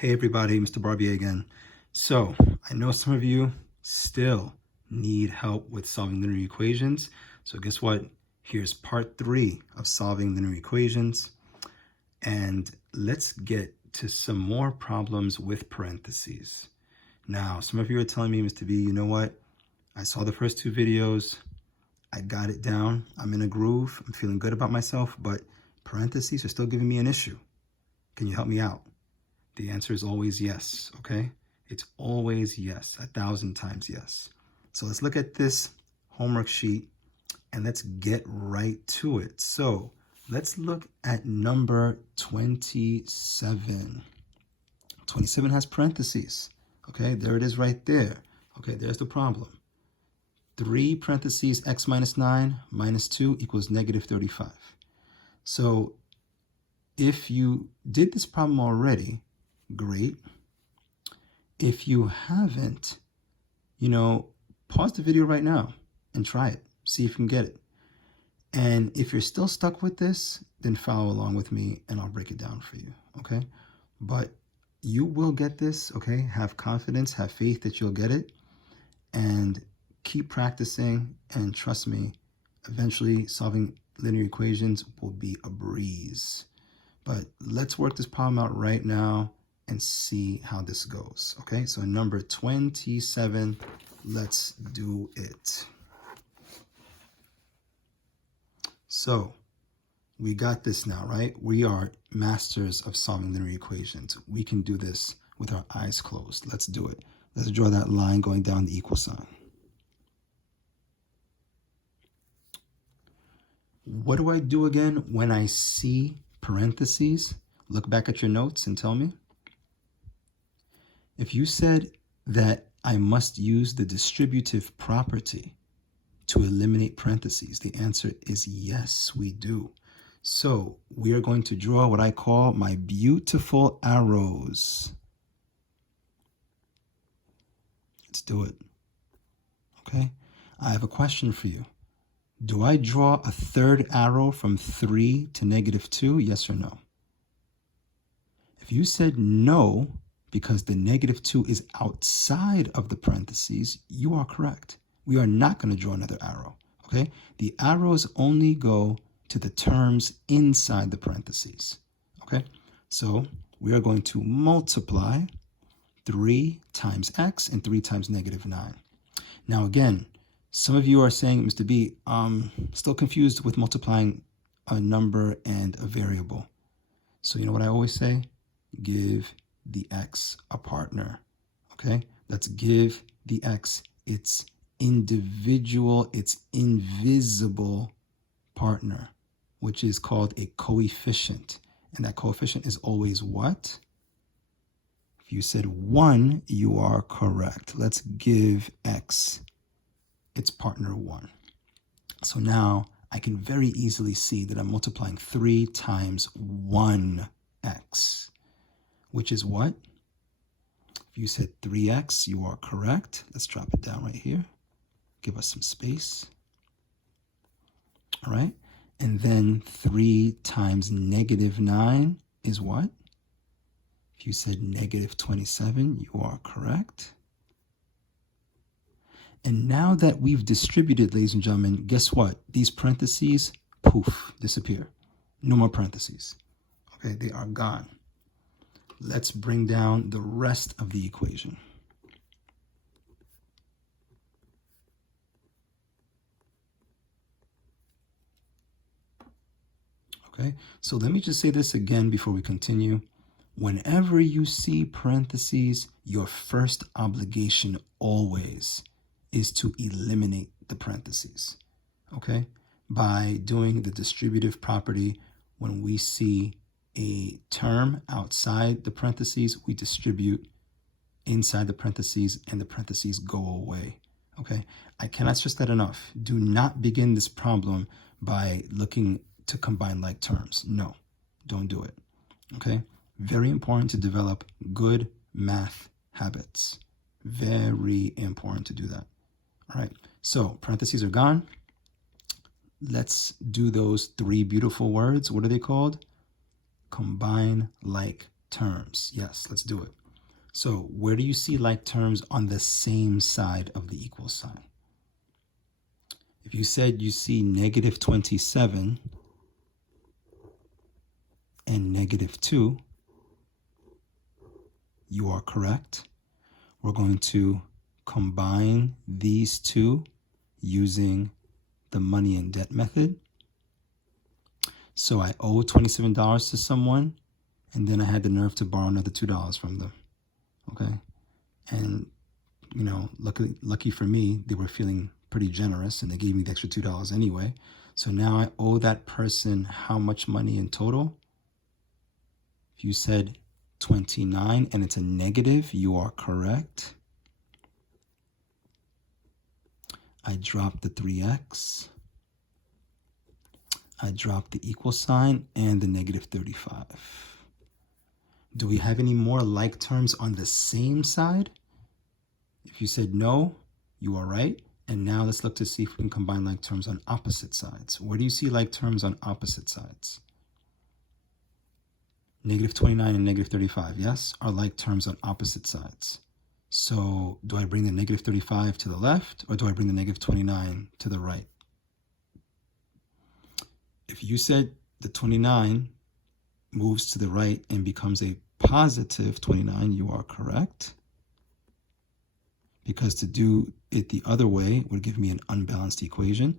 Hey everybody, Mr. Barbier again. So, I know some of you still need help with solving linear equations. So guess what? Here's part 3 of solving linear equations. And let's get to some more problems with parentheses. Now, some of you are telling me, Mr. B, you know what? I saw the first 2 videos. I got it down. I'm in a groove. I'm feeling good about myself, but parentheses are still giving me an issue. Can you help me out? The answer is always yes, okay? It's always yes, 1,000 times yes. So let's look at this homework sheet and let's get right to it. So let's look at number 27. 27 has parentheses, okay? There it is right there. Okay, there's the problem. 3 parentheses x minus 9 minus 2 equals negative 35. So if you did this problem already, great. If you haven't, pause the video right now and try it. See if you can get it. And if you're still stuck with this, then follow along with me and I'll break it down for you, okay? But you will get this, okay? Have confidence, have faith that you'll get it, and keep practicing, and trust me, eventually solving linear equations will be a breeze. But let's work this problem out right now and see how this goes, okay? So number 27, let's do it. So we got this now, right? We are masters of solving linear equations. We can do this with our eyes closed. Let's do it. Let's draw that line going down the equal sign. What do I do again when I see parentheses? Look back at your notes and tell me. If you said that I must use the distributive property to eliminate parentheses, the answer is yes, we do. So we are going to draw what I call my beautiful arrows. Let's do it. Okay, I have a question for you. Do I draw a third arrow from 3 to negative 2, yes or no? If you said no, because the negative 2 is outside of the parentheses, you are correct. We are not going to draw another arrow, okay? The arrows only go to the terms inside the parentheses, okay? So we are going to multiply 3 times x and 3 times negative 9. Now again, some of you are saying, Mr. B, still confused with multiplying a number and a variable. So you know what I always say? Give the x a partner, okay? Let's give the x its individual, its invisible partner, which is called a coefficient. And that coefficient is always what? If you said 1, you are correct. Let's give x its partner 1. So now I can very easily see that I'm multiplying 3 times 1x, which is what? If you said 3x, you are correct. Let's drop it down right here. Give us some space. All right. And then 3 times negative 9 is what? If you said negative 27, you are correct. And now that we've distributed, ladies and gentlemen, guess what? These parentheses, poof, disappear. No more parentheses. Okay, they are gone. Let's bring down the rest of the equation. Okay, so let me just say this again before we continue. Whenever you see parentheses, your first obligation always is to eliminate the parentheses, okay? By doing the distributive property, when we see a term outside the parentheses, we distribute inside the parentheses and the parentheses go away, okay? I cannot stress that enough. Do not begin this problem by looking to combine like terms. No, don't do it, okay? Very important to develop good math habits. Very important to do that. All right, so parentheses are gone. Let's do those 3 beautiful words. What are they called? Combine like terms. Yes, let's do it. So where do you see like terms on the same side of the equal sign? If you said you see negative 27 and negative 2, you are correct. We're going to combine these two using the money and debt method. So I owe $27 to someone, and then I had the nerve to borrow another $2 from them. Okay? And, you know, lucky for me, they were feeling pretty generous and they gave me the extra $2 anyway. So now I owe that person how much money in total? If you said 29 and it's a negative, you are correct. I dropped the 3x. I dropped the equal sign and the negative 35. Do we have any more like terms on the same side? If you said no, you are right. And now let's look to see if we can combine like terms on opposite sides. Where do you see like terms on opposite sides? Negative 29 and negative 35, yes, are like terms on opposite sides. So do I bring the negative 35 to the left, or do I bring the negative 29 to the right? If you said the 29 moves to the right and becomes a positive 29, you are correct. Because to do it the other way would give me an unbalanced equation.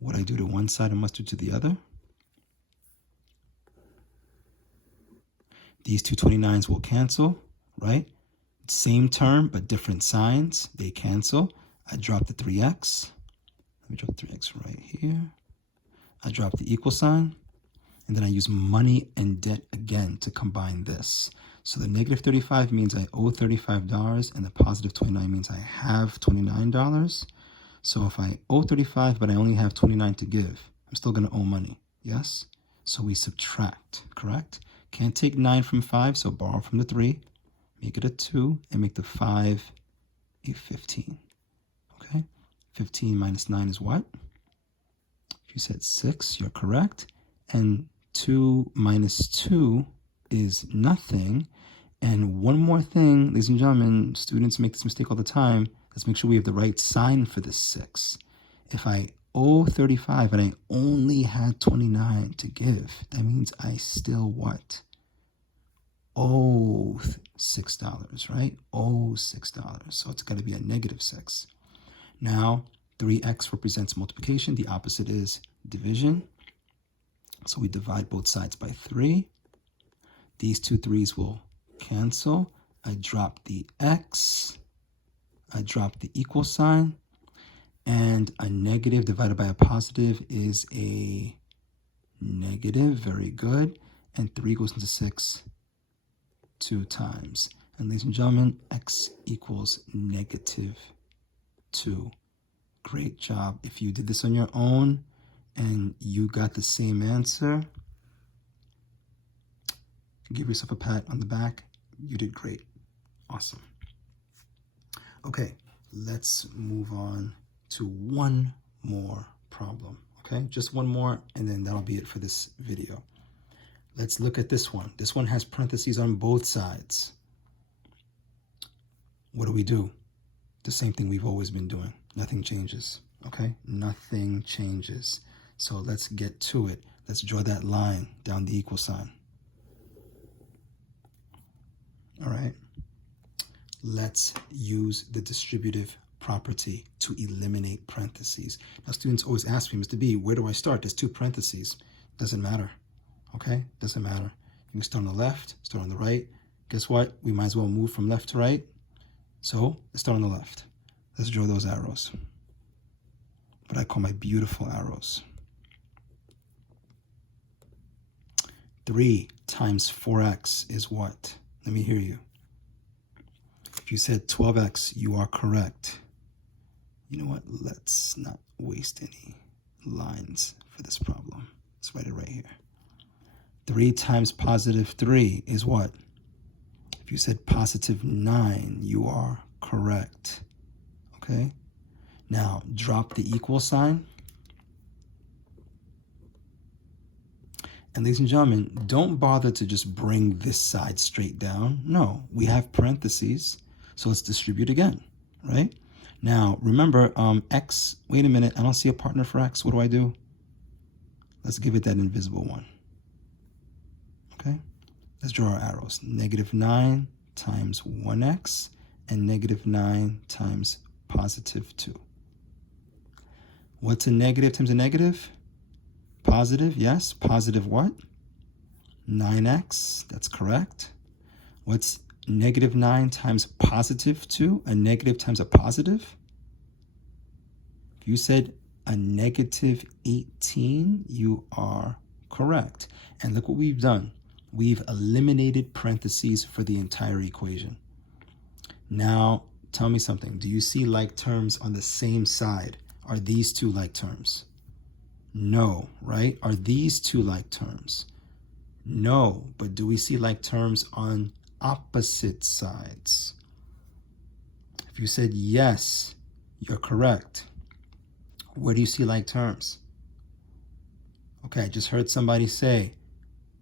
What I do to one side, I must do to the other. These two 29s will cancel, right? Same term, but different signs. They cancel. I drop the 3x. Let me drop the 3x right here. I drop the equal sign. And then I use money and debt again to combine this. So the negative 35 means I owe $35, and the positive 29 means I have $29. So if I owe 35, but I only have 29 to give, I'm still going to owe money, yes? So we subtract, correct? Can't take 9 from 5, so borrow from the 3, make it a 2, and make the 5 a 15, okay? 15 minus 9 is what? If you said 6, you're correct. And 2 minus 2 is nothing. And one more thing, ladies and gentlemen, students make this mistake all the time. Let's make sure we have the right sign for this 6. If I owe 35 and I only had 29 to give, that means I still what? Owe $6, right? Owe $6. So it's got to be a negative 6. Now, 3x represents multiplication. The opposite is division. So we divide both sides by 3. These two 3's will cancel. I drop the x. I drop the equal sign. And a negative divided by a positive is a negative. Very good. And 3 goes into 6 2 times. And ladies and gentlemen, x equals negative 2. Great job. If you did this on your own and you got the same answer, give yourself a pat on the back. You did great. Awesome. Okay, let's move on to one more problem. Okay, just one more, and then that'll be it for this video. Let's look at this one. This one has parentheses on both sides. What do? The same thing we've always been doing. Nothing changes, okay? Nothing changes. So let's get to it. Let's draw that line down the equal sign. All right. Let's use the distributive property to eliminate parentheses. Now, students always ask me, Mr. B, where do I start? There's 2 parentheses. Doesn't matter, okay? Doesn't matter. You can start on the left, start on the right. Guess what? We might as well move from left to right. So let's start on the left. Let's draw those arrows. What I call my beautiful arrows. 3 times 4x is what? Let me hear you. If you said 12x, you are correct. You know what? Let's not waste any lines for this problem. Let's write it right here. 3 times positive 3 is what? If you said positive 9, you are correct. Okay? Now, drop the equal sign. And ladies and gentlemen, don't bother to just bring this side straight down. No, we have parentheses. So let's distribute again, right? Now, remember, x, wait a minute, I don't see a partner for x. What do? Let's give it that invisible one, okay? Let's draw our arrows. -9 times 1x and -9 times +2. What's a negative times a negative? Positive, yes. Positive what? 9x, that's correct. What's -9 times +2? A negative times a positive? If you said a -18, you are correct. And look what we've done. We've eliminated parentheses for the entire equation. Now, tell me something. Do you see like terms on the same side? Are these two like terms? No, right? Are these two like terms? No, but do we see like terms on opposite sides? If you said yes, you're correct. Where do you see like terms? Okay, I just heard somebody say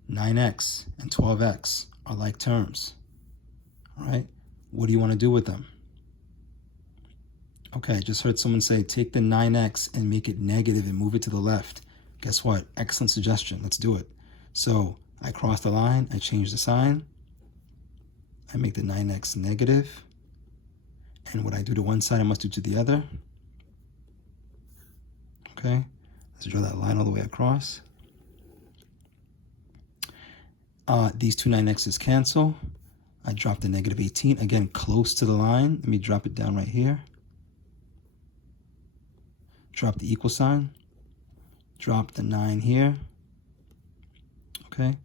9x and 12x are like terms. All right, what do you want to do with them? Okay, I just heard someone say take the 9x and make it negative and move it to the left. Guess what? Excellent suggestion. Let's do it. So I cross the line, I change the sign, I make the 9x negative, and what I do to one side, I must do to the other. Okay, let's draw that line all the way across. These two 9x's cancel. I drop the -18, again, close to the line. Let me drop it down right here. Drop the equal sign. Drop the 9 here. Okay,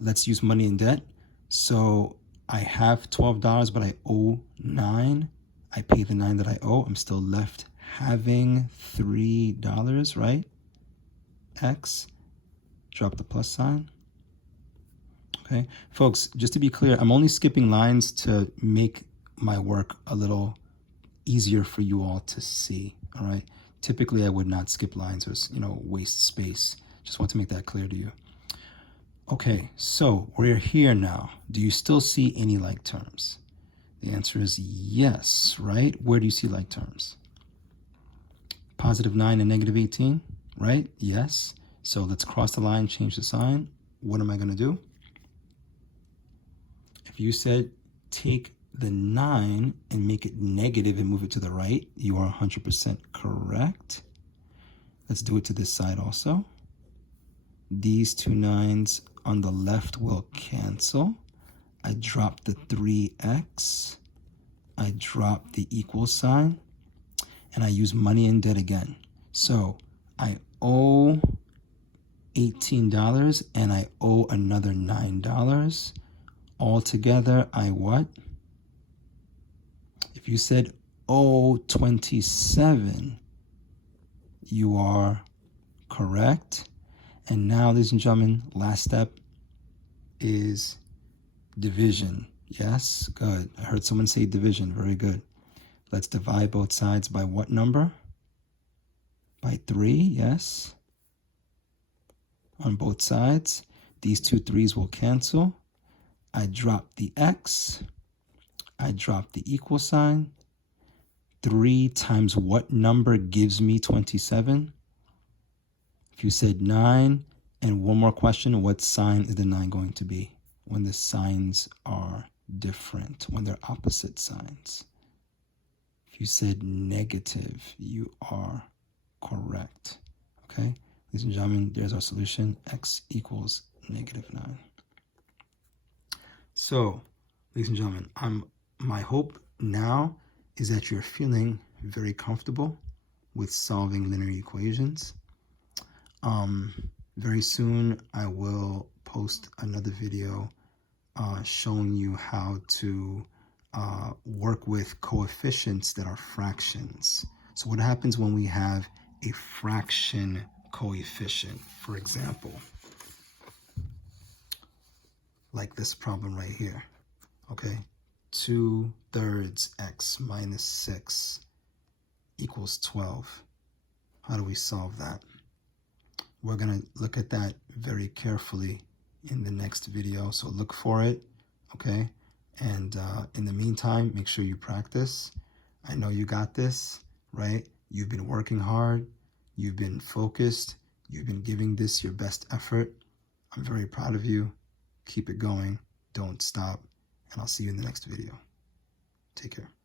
let's use money and debt. So I have $12, but I owe 9. I pay the 9 that I owe. I'm still left having $3, right? X, drop the plus sign. Okay, folks, just to be clear, I'm only skipping lines to make my work a little easier for you all to see, all right? Typically, I would not skip lines or, waste space. Just want to make that clear to you. Okay, so we're here now. Do you still see any like terms? The answer is yes, right? Where do you see like terms? +9 and -18, right? Yes. So let's cross the line, change the sign. What am I going to do? If you said take the 9 and make it negative and move it to the right, you are 100% correct. Let's do it to this side also. These two 9s on the left will cancel. I drop the 3x. I drop the equal sign. And I use money and debt again. So I owe $18 and I owe another $9. Altogether, I what? If you said owe 27, you are correct. And now, ladies and gentlemen, last step is division. Yes, good. I heard someone say division. Very good. Let's divide both sides by what number? By 3, yes. On both sides, these two 3s will cancel. I drop the x. I drop the equal sign. 3 times what number gives me 27? If you said 9, and one more question, what sign is the 9 going to be when the signs are different, when they're opposite signs? If you said negative, you are correct. Okay, ladies and gentlemen, there's our solution. X equals -9. So, ladies and gentlemen, my hope now is that you're feeling very comfortable with solving linear equations. Very soon I will post another video showing you how to work with coefficients that are fractions. So what happens when we have a fraction coefficient, for example, like this problem right here, okay? 2/3 x minus 6 equals 12. How do we solve that? We're going to look at that very carefully in the next video, so look for it, okay? And in the meantime, make sure you practice. I know you got this, right? You've been working hard. You've been focused. You've been giving this your best effort. I'm very proud of you. Keep it going. Don't stop. And I'll see you in the next video. Take care.